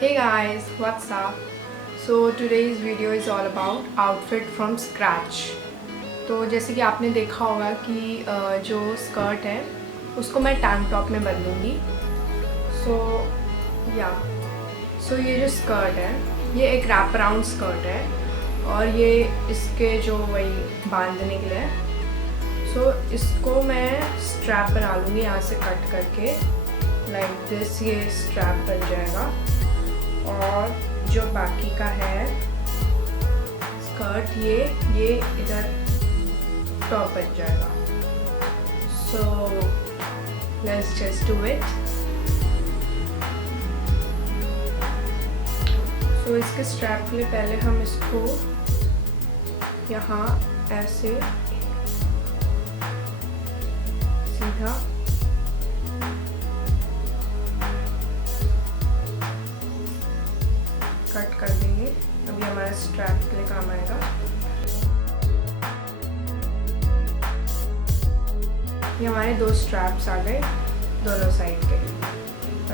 Hey guys, what's up? So today's video is all about outfit from scratch. तो जैसे कि आपने देखा होगा कि जो स्कर्ट है उसको मैं टैंक टॉप में बदलूँगी. सो ये जो स्कर्ट है ये एक रैप अराउंड स्कर्ट है और ये इसके जो वही बांधने के लिए. सो इसको मैं स्ट्रैप बना लूँगी यहाँ से कट करके लाइक दिस. ये स्ट्रैप बन जाएगा और जो बाकी का है स्कर्ट ये इधर टॉप बन जाएगा. So let's just do it. So इसके स्ट्रैप के लिए पहले हम इसको यहाँ ऐसे सीधा कट कर देंगे. अभी हमारा स्ट्रैप के लिए काम आएगा. ये हमारे दो स्ट्रैप्स आ गए दोनों साइड के.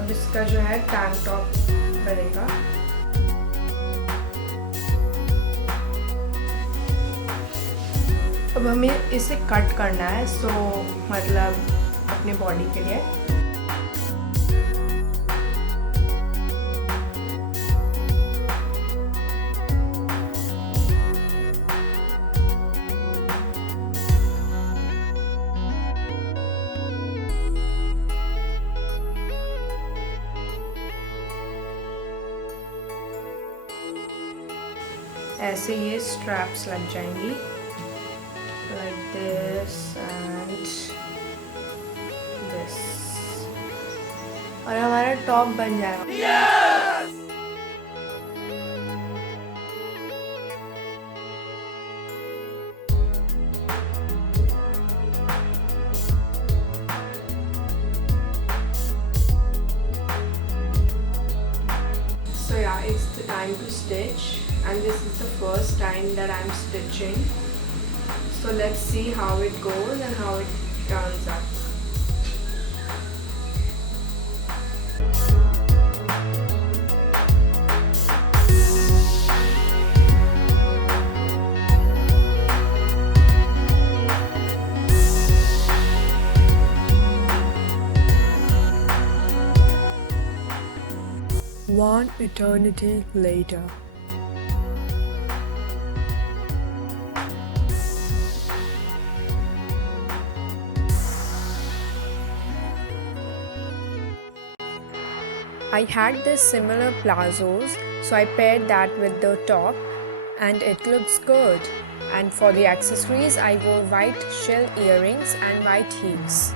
अब इसका जो है टैंक टॉप बनेगा. अब हमें इसे कट करना है. सो मतलब अपने बॉडी के लिए. ऐसे ये स्ट्रैप्स लग जाएंगी लाइक दिस एंड दिस और हमारा टॉप बन जाएगा. yes! So yeah, it's the time to stitch. And this is the first time that I'm stitching. So let's see how it goes and how it turns out. One eternity later. I had this similar plazos, so I paired that with the top and it looks good. And for the accessories, I wore white shell earrings and white heels.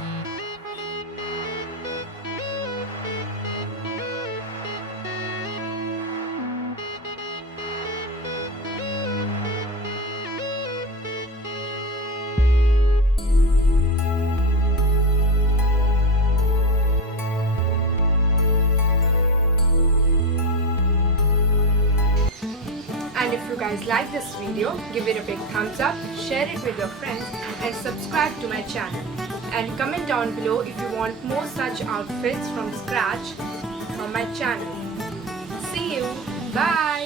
And if you guys like this video, give it a big thumbs up, share it with your friends and subscribe to my channel. And comment down below if you want more such outfits from scratch on my channel. See you. Bye.